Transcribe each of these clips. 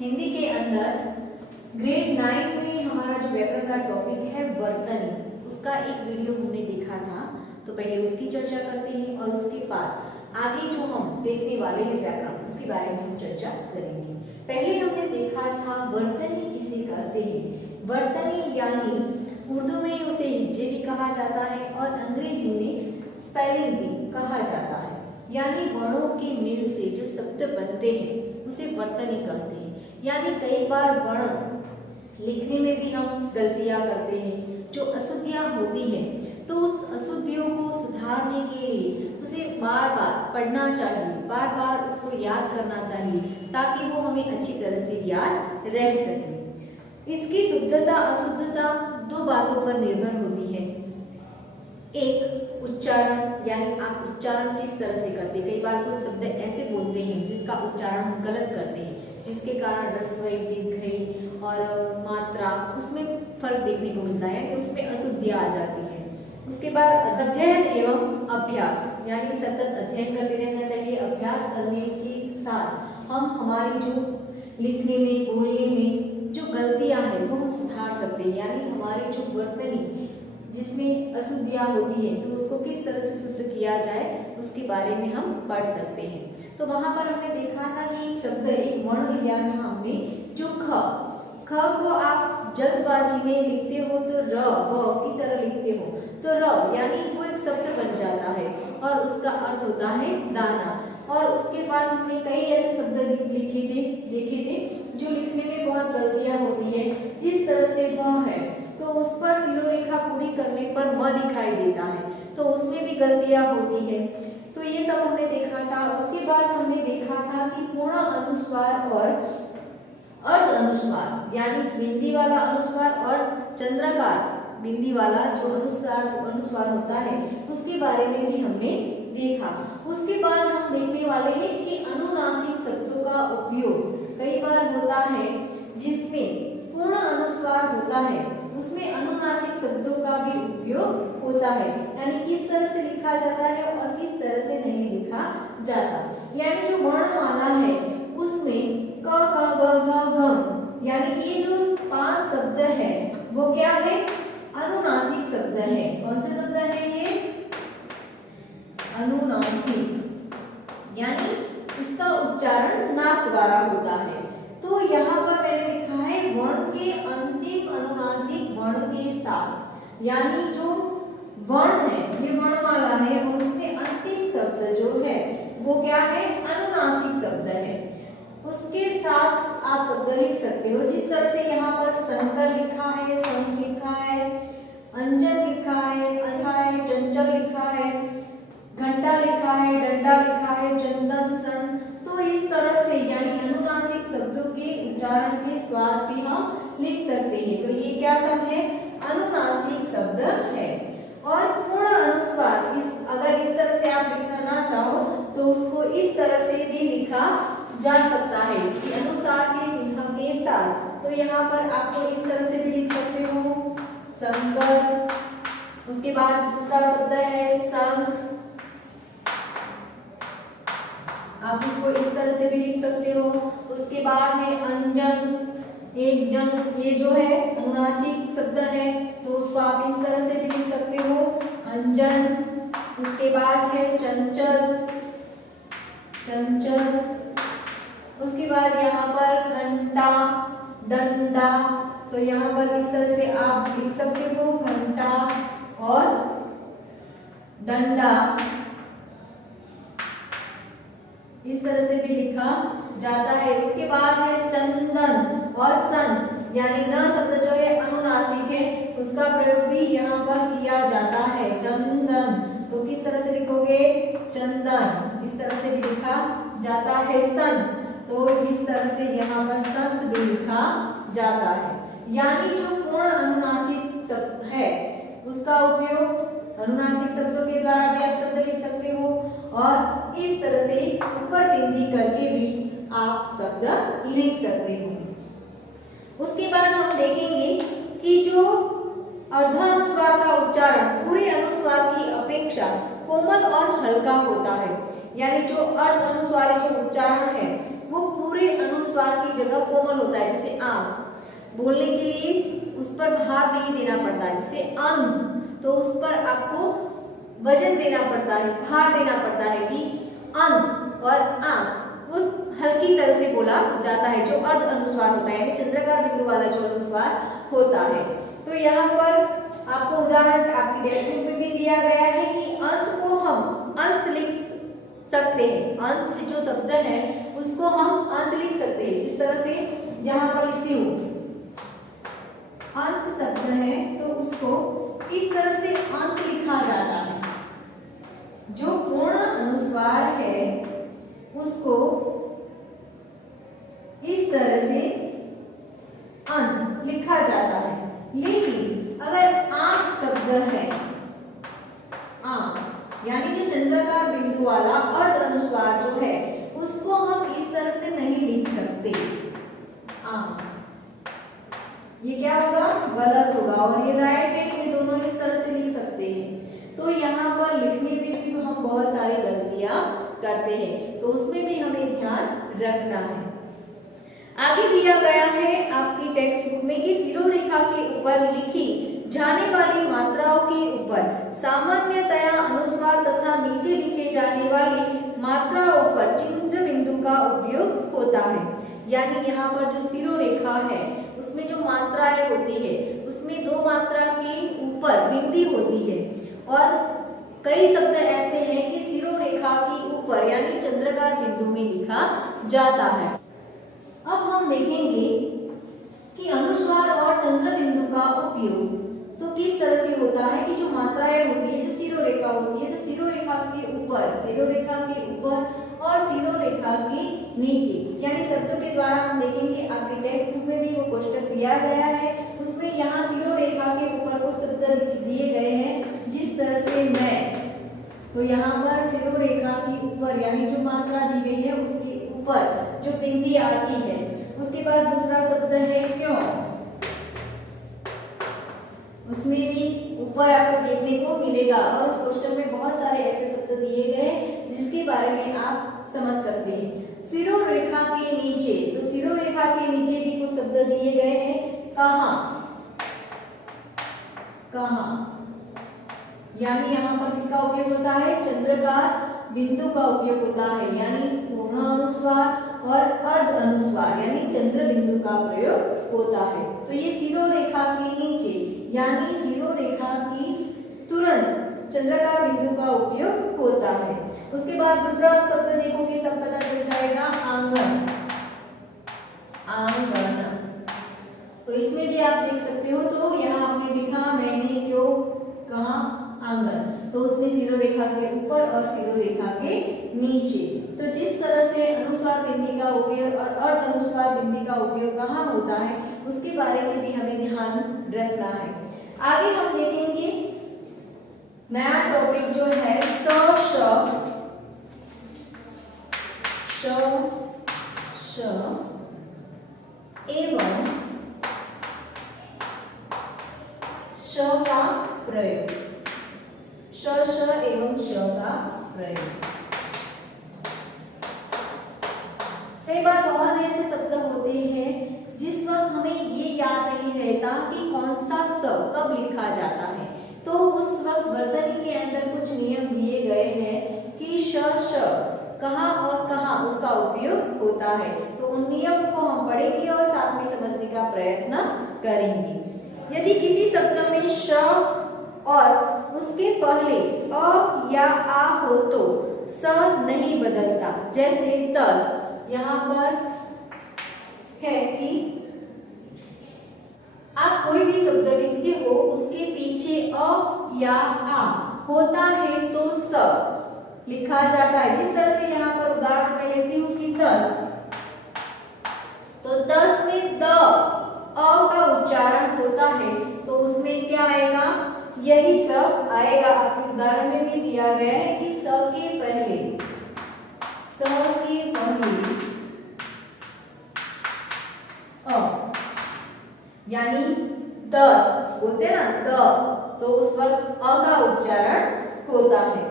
हिंदी के अंदर ग्रेड 9 में हमारा जो व्याकरण का टॉपिक है वर्तनी, उसका एक वीडियो हमने देखा था। तो पहले उसकी चर्चा करते हैं और उसके बाद आगे जो हम देखने वाले हैं व्याकरण, उसके बारे में हम चर्चा करेंगे। पहले हमने देखा था वर्तनी किसे कहते हैं। वर्तनी यानी उर्दू में उसे हिज्जे भी कहा जाता है और अंग्रेजी में स्पेलिंग भी कहा जाता है। यानी वर्णों के मेल से जो शब्द बनते हैं उसे वर्तनी कहते हैं। यानी कई बार वर्ण लिखने में भी हम गलतियां करते हैं, जो अशुद्धियां होती हैं, तो उस अशुद्धियों को सुधारने के लिए उसे बार बार पढ़ना चाहिए, बार बार उसको याद करना चाहिए, ताकि वो हमें अच्छी तरह से याद रह सके। इसकी शुद्धता अशुद्धता दो बातों पर निर्भर होती है। एक उच्चारण, यानी आप उच्चारण किस तरह से करते हैं। कई बार कुछ शब्द ऐसे बोलते हैं जिसका उच्चारण हम गलत करते हैं, जिसके कारण ह्रस्व दीर्घई और मात्रा उसमें फर्क देखने को मिलता है, तो उसमें अशुद्धियां आ जाती है। उसके बाद अध्ययन एवं अभ्यास, यानी सतत अध्ययन करते रहना चाहिए। अभ्यास करने के साथ हम हमारी जो लिखने में बोलने में जो गलतियां हैं वो हम सुधार सकते हैं। यानी हमारी जो वर्तनी जिसमें अशुद्धियां होती है, तो उसको किस तरह से शुद्ध किया जाए उसके बारे में हम पढ़ सकते हैं। तो वहां पर हमने देखा था कि एक शब्द, एक वर्ण लिया था हमने, जो ख को आप जल्दबाजी में लिखते हो तो र व की तरह लिखते हो, तो र यानी वो एक शब्द बन जाता है और उसका अर्थ होता है दाना। और उसके बाद हमने कई ऐसे शब्द लिखे थे जो लिखने में बहुत गलतियां होती है। जिस तरह से व है तो उस पर शिरोरेखा पूरी करने पर म दिखाई देता है, तो उसमें भी गलतियां होती है। तो ये सब हमने देखा था। उसके बाद हमने देखा था कि पूर्ण अनुस्वार और अर्ध अनुस्वार, यानी बिंदी वाला अनुस्वार और चंद्राकार बिंदी वाला जो अनुस्वार होता है, उसके बारे में भी हमने देखा। उसके बाद हम देखने वाले हैं कि अनुनासिक शब्दों का उपयोग कई बार होता है, जिसमें पूर्ण अनुस्वार होता है उसमें अनुनासिक शब्दों का भी उपयोग होता है। यानी किस तरह से लिखा जाता है और किस तरह से नहीं लिखा जाता। यानी जो वर्णमाला है उसमें क ख ग घ घ, यानी ये जो 5 शब्द है वो क्या है, अनुनासिक शब्द है। कौन से शब्द है ये, अनुनासिक, यानी इसका उच्चारण नाक द्वारा होता है। तो यहाँ पर मैंने लिखा है वर्ण के अंतिम अनुनासिक वर्ण के साथ, यानी जो वर्ण है ये वर्णमाला है और उसमें अंतिम शब्द जो है वो क्या है, अनुनासिक शब्द है। उसके साथ आप शब्द लिख सकते हो, जिस तरह से यहाँ पर शंकर लिखा है, शंख लिखा है, अंजन लिखा है, अथा है, चंचल लिखा है, घंटा लिखा है, डंडा लिखा है, चंदन सन। तो इस तरह से यानी अनुनासिक शब्दों के उच्चारण के स्वाद भी हम लिख सकते हैं। तो ये क्या शब्द है, अनुनासिक शब्द है। और पूर्ण अनुस्वार, अगर इस तरह से आप लिखना ना चाहो तो उसको इस तरह से भी लिखा जा सकता है कि अनुसार के चिन्ह के साथ। तो यहाँ पर आपको इस तरह से भी लिख सकते हो शंकर। उसके बाद दूसरा शब्द है शंख, आप इसको इस तरह से भी लिख सकते हो। उसके बाद है अंजन, एक जन, ये जो है अनुनासिक शब्द है, तो उसको आप इस तरह से भी लिख सकते हो अंजन। उसके बाद है चंचल, चंचल। उसके बाद यहाँ पर घंटा, डंडा, तो यहाँ पर इस तरह से आप लिख सकते हो घंटा और डंडा, इस तरह से भी लिखा जाता है। उसके बाद है चंदन और सन, यानी न शब्द जो है अनुनासिक है, उसका प्रयोग भी यहाँ पर किया जाता है, चंदन। तो किस तरह से लिखोगे, चंदन, इस तरह से भी लिखा जाता है। संत, तो इस तरह से यहाँ पर संत भी लिखा जाता है। यानी जो पूर्ण अनुनासिक शब्द है उसका उपयोग अनुनासिक शब्दों के द्वारा भी आप शब्द लिख सकते हो, और इस तरह से ऊपर बिंदी करके भी आप शब्द लिख सकते हो। उसके बाद हम देखेंगे कि जो अर्धानुस्वार का उच्चारण पूरे अनुस्वार की अपेक्षा कोमल और हल्का होता है। यानी जो अर्ध अनुस्वारी जो उच्चारण है वो पूरे अनुस्वार की जगह कोमल होता है। जैसे आंख बोलने के लिए उस पर भार नहीं देना पड़ता, जैसे अंत तो उस पर आपको वजन देना पड़ता है, भार देना पड़ता है कि अंत और आंख उस हल्की तरह से बोला जाता है जो अर्ध अनुस्वार होता है, यानी चंद्रकार बिंदु वाला जो अनुस्वार होता है। तो यहाँ पर आपको उदाहरण आपकी टेक्स्ट बुक में भी दिया गया है कि अंत को हम अंत लिख सकते हैं। अंत जो शब्द है उसको हम अंत लिख सकते हैं, जिस तरह से यहाँ पर लिखती हूँ अंत शब्द है तो उसको इस तरह से अंत लिखा जाता है। जो पूर्ण अनुस्वार है उसको इस तरह से अंत लिखा जाता है। लेकिन अगर आंख शब्द है, आंख यानी जो चंद्रकार बिंदु वाला अर्ध अनुस्वार जो है उसको हम इस तरह से नहीं लिख सकते। आंख ये क्या होगा, गलत होगा, और ये राइट है, ये दोनों इस तरह से लिख सकते हैं। तो यहाँ पर लिखने में भी हम बहुत सारी गलतियां करते हैं, तो उसमें भी हमें ध्यान रखना है। आगे दिया गया है आपकी टेक्स्ट बुक में कि शिरोरेखा के ऊपर लिखी जाने वाली मात्राओं के ऊपर सामान्यतया अनुस्वार तथा नीचे लिखे जाने वाली मात्राओं पर चिन्ह बिंदु का उपयोग होता है। यानी यहाँ पर जो शिरोरेखा है उसमें जो मात्राएं होती है उसमें दो मात्रा के ऊपर बिंदी होती है, और कई शब्द ऐसे हैं कि शिरोरेखा के ऊपर यानी चंद्रकार बिंदु में लिखा जाता है। अब हम देखेंगे कि अनुस्वार और चंद्र बिंदु का उपयोग तो किस तरह से होता है कि जो मात्राएं होती है, जो शिरोरेखा होती है, तो शिरोरेखा के ऊपर और शिरोरेखा के नीचे, यानी शब्दों के द्वारा हम देखेंगे आपके टेक्स्ट बुक में भी वो क्वेश्चन दिया गया है। उसमें यहाँ शिरोरेखा के ऊपर कुछ शब्द दिए गए हैं जिस तरह से मैं, तो यहाँ पर शिरोरेखा के ऊपर यानी जो मात्रा दी गई है उसके ऊपर जो बिंदी आती है। उसके बाद दूसरा शब्द है क्यों, उसमें भी ऊपर आपको देखने को मिलेगा, और उस क्वेश्चन में बहुत सारे ऐसे शब्द दिए गए जिसके बारे में आप समझ सकते हैं। शिरोरेखा के नीचे, तो शिरोरेखा के नीचे भी कुछ शब्द दिए गए हैं। कहाँ, यानी यहाँ पर किसका उपयोग होता है, चंद्रकार बिंदु का उपयोग होता है, यानी पूर्ण अनुस्वार और अर्ध अनुस्वार यानी चंद्र बिंदु का प्रयोग होता है। तो ये शिरोरेखा के नीचे यानी शिरोरेखा की तुरंत चंद्रकार बिंदु का उपयोग होता है। उसके बाद दूसरा शब्द देखोगे तब पता चल जाएगा आंगन, आंगन। तो इसमें भी आप देख सकते हो, तो यहाँ आपने देखा मैंने क्यों कहा आंगन, तो उसमें शिरोरेखा के ऊपर और शिरोरेखा के नीचे। तो जिस तरह से अनुस्वार बिंदी का उपयोग और अर्ध अनुस्वार बिंदी का उपयोग कहाँ होता है उसके बारे में भी हमें ध्यान रखना है। आगे हम देखेंगे नया टॉपिक जो है श एवं श का प्रयोग, श एवं श का प्रयोग। कई बार बहुत ऐसे शब्द होते हैं जिस वक्त हमें ये याद नहीं रहता कि कौन सा स कब लिखा जाता है, तो उस वक्त वर्तनी के अंदर कुछ नियम दिए गए हैं कि श कहाँ और कहाँ उसका उपयोग होता है। तो उन नियम को हम पढ़ेंगे और साथ में समझने का प्रयत्न करेंगे। यदि किसी शब्द में श और उसके पहले अ या आ हो तो स नहीं बदलता। जैसे तस, यहाँ पर है कि आप कोई भी शब्द लिखते हो उसके पीछे अ या आ होता है तो स लिखा जाता है। जिस तरह से यहाँ पर उदाहरण मैं लेती हूँ कि 10, तो 10 में द अ का उच्चारण होता है तो उसमें क्या आएगा, यही स आएगा। आपके उदाहरण में भी दिया गया है कि स के पहले अ, यानी 10 बोलते हैं ना द, तो उस वक्त अ का उच्चारण होता है।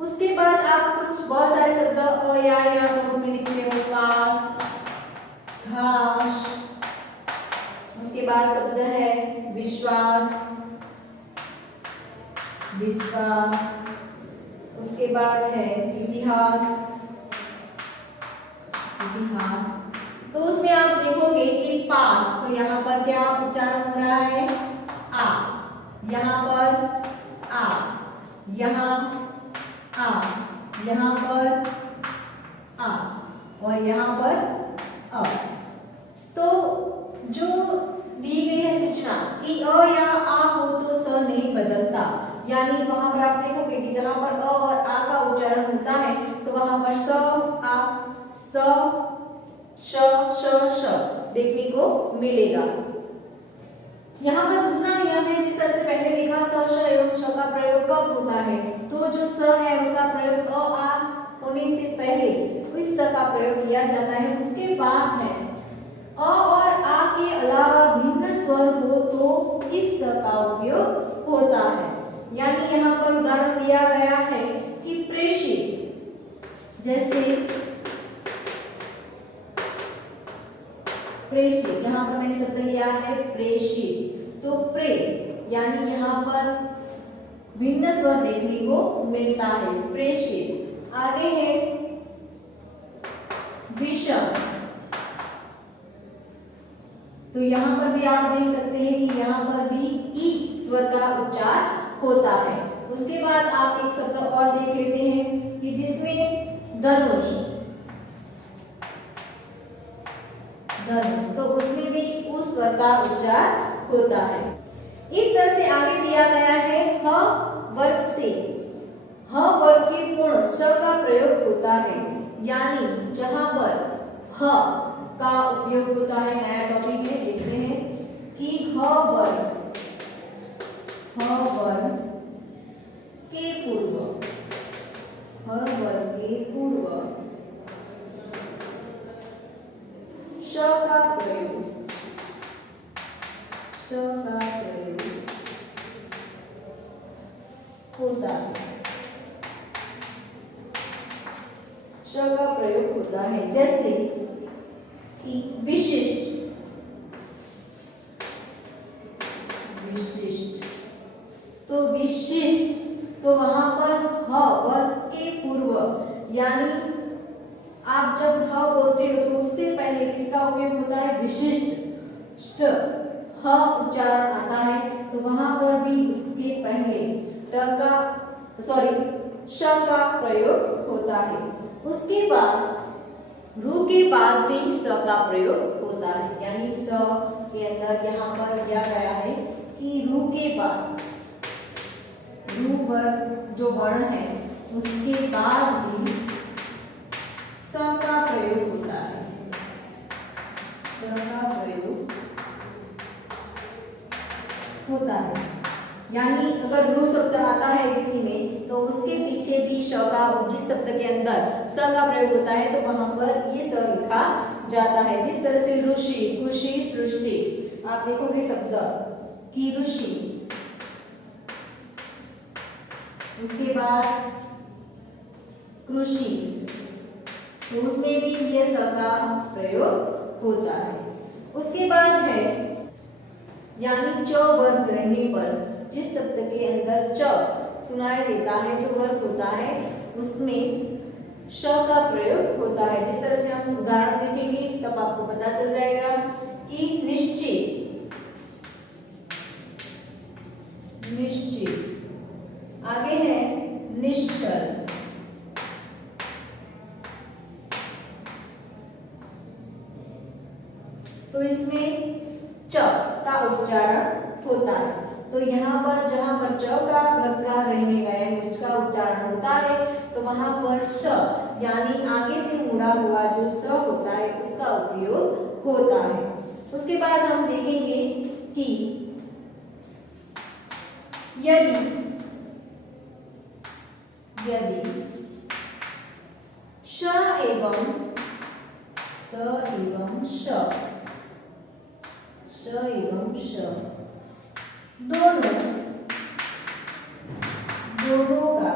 उसके बाद आप कुछ बहुत सारे शब्द या तो उसमें लिखते हो पास, घास। उसके बाद शब्द है विश्वास, विश्वास। उसके बाद है इतिहास, इतिहास। तो उसमें आप देखोगे कि पास, तो यहाँ पर क्या उच्चारण हो रहा है, आ। यहाँ पर आ, यहाँ आ, यहाँ पर आ और यहाँ पर अ। तो जो दी गई है सूचना कि अ या आ हो तो स नहीं बदलता, यानी वहां पर आप देखोगे कि जहां पर अ और आ का उच्चारण होता है तो वहां पर स, आ, स, श देखने को मिलेगा। यहाँ पर दूसरा नियम है, जिस तरह से पहले देखा स, श एवं श का प्रयोग कब होता है, तो जो स है उसका प्रयोग अ, आ होने से पहले इस स का प्रयोग किया जाता है। उसके बाद है अ और आ के अलावा भिन्न स्वर हो तो इस स का उपयोग होता है। यानी यहाँ पर उदाहरण दिया गया है कि प्रेषित, जैसे प्रेषित, यहाँ पर मैंने शब्द लिया है प्रेषित, तो प्रे यानी यहाँ पर भिन्न स्वर देखने को मिलता है, प्रेषित। आगे है विषम, तो यहाँ पर भी आप देख सकते हैं कि यहाँ पर भी ई स्वर का उच्चार होता है। उसके बाद आप एक शब्द और देख लेते हैं कि जिसमें धनुष, धनुष, तो उसमें भी उस स्वर का उच्चार होता है। इस तरह से आगे दिया गया है ह वर्ग से ह वर्ग के पूर्ण श का प्रयोग होता है, यानी जहां पर ह का उपयोग होता है, नया टॉपिक है, देखते हैं कि ह वर्ग के पूर्व, ह वर्ग के पूर्व श का प्रयोग, श का प्रयोग होता है, श का प्रयोग होता है। जैसे कि विशिष्ट, विशिष्ट, तो विशिष्ट, तो वहां पर ह वर्ग के पूर्व, यानी आप जब ह बोलते हो तो उससे पहले किसका उपयोग होता है, विशिष्ट, ष्ट, ह उच्चारण आता है, तो वहां पर भी उसके पहले ट का श का प्रयोग होता है। उसके बाद रू के बाद भी स का प्रयोग होता है, यानी स के अंदर यहाँ पर दिया गया है कि रू के बाद, रू वर्ग जो वर्ण है उसके बाद भी स का प्रयोग होता है, स का प्रयोग होता है। यानी अगर रू शब्द आता है किसी में तो उसके पीछे भी श का, जिस शब्द के अंदर स का प्रयोग होता है तो वहां पर ये स लिखा जाता है। जिस तरह से ऋषि, खुशी, सृष्टि, आप देखोगे शब्द की ऋषि, उसके बाद कृषि, तो उसमें भी ये स का प्रयोग होता है। उसके बाद है यानी च वर्ग रहने पर जिस शब्द के अंदर च सुनाई देता है, जो वर्ग होता है उसमें श का प्रयोग होता है। जिस तरह से हम उदाहरण देखेंगे तब आपको पता चल जाएगा कि निश्चित, निश्चित, आगे है निश्चल, तो इसमें च का उच्चारण होता है। तो यहाँ पर जहां पर च का वर्गकार रहने का यानी उसका उच्चारण होता है तो वहां पर स यानी आगे से मुड़ा हुआ जो स होता है उसका उपयोग होता है। उसके बाद हम देखेंगे कि यदि, यदि श एवं श दोनों का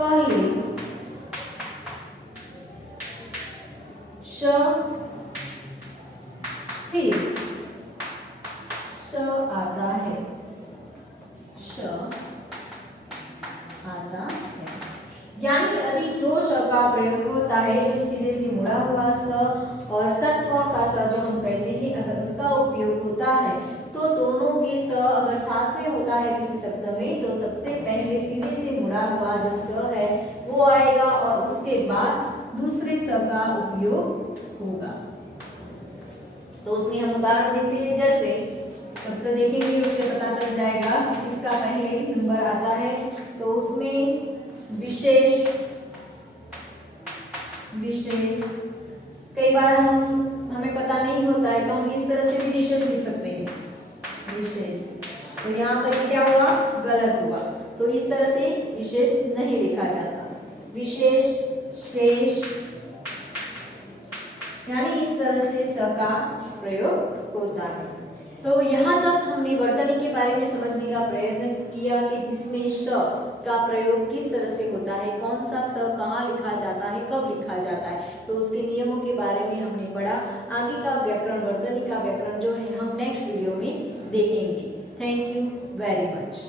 पहले श फिर श आता है, श आता है। यानी अधिक दो श का प्रयोग होता है जो सीधे से मुड़ा हुआ स और षट्कोण का स जो हम कहते हैं, अगर उसका उपयोग होता है तो दोनों के स अगर साथ में होता है किसी शब्द में तो सबसे पहले सीधे से मुड़ा हुआ जो स है वो आएगा और उसके बाद दूसरे स का उपयोग होगा। तो उसमें हम उदाहरण देते हैं, जैसे शब्द देखेंगे उससे पता चल जाएगा कि किसका पहले नंबर आता है। तो उसमें विशेष, विशेष कई बार हमें पता नहीं होता है तो हम इस तरह से भी विशेष लिख सकते हैं, विशेष। तो यहाँ पर क्या हुआ, गलत हुआ। तो इस तरह से विशेष नहीं लिखा जाता, विशेष, शेष, यानी इस तरह से स का प्रयोग होता है। तो यहाँ तक हमने वर्तनी के बारे में समझने का प्रयत्न किया कि जिसमें श का प्रयोग किस तरह से होता है, कौन सा स कहाँ लिखा जाता है, कब लिखा जाता है, तो उसके नियमों के बारे में हमने पढ़ा। आगे का व्याकरण, वर्तनी का व्याकरण जो है हम नेक्स्ट वीडियो में देखेंगे। Thank you very much.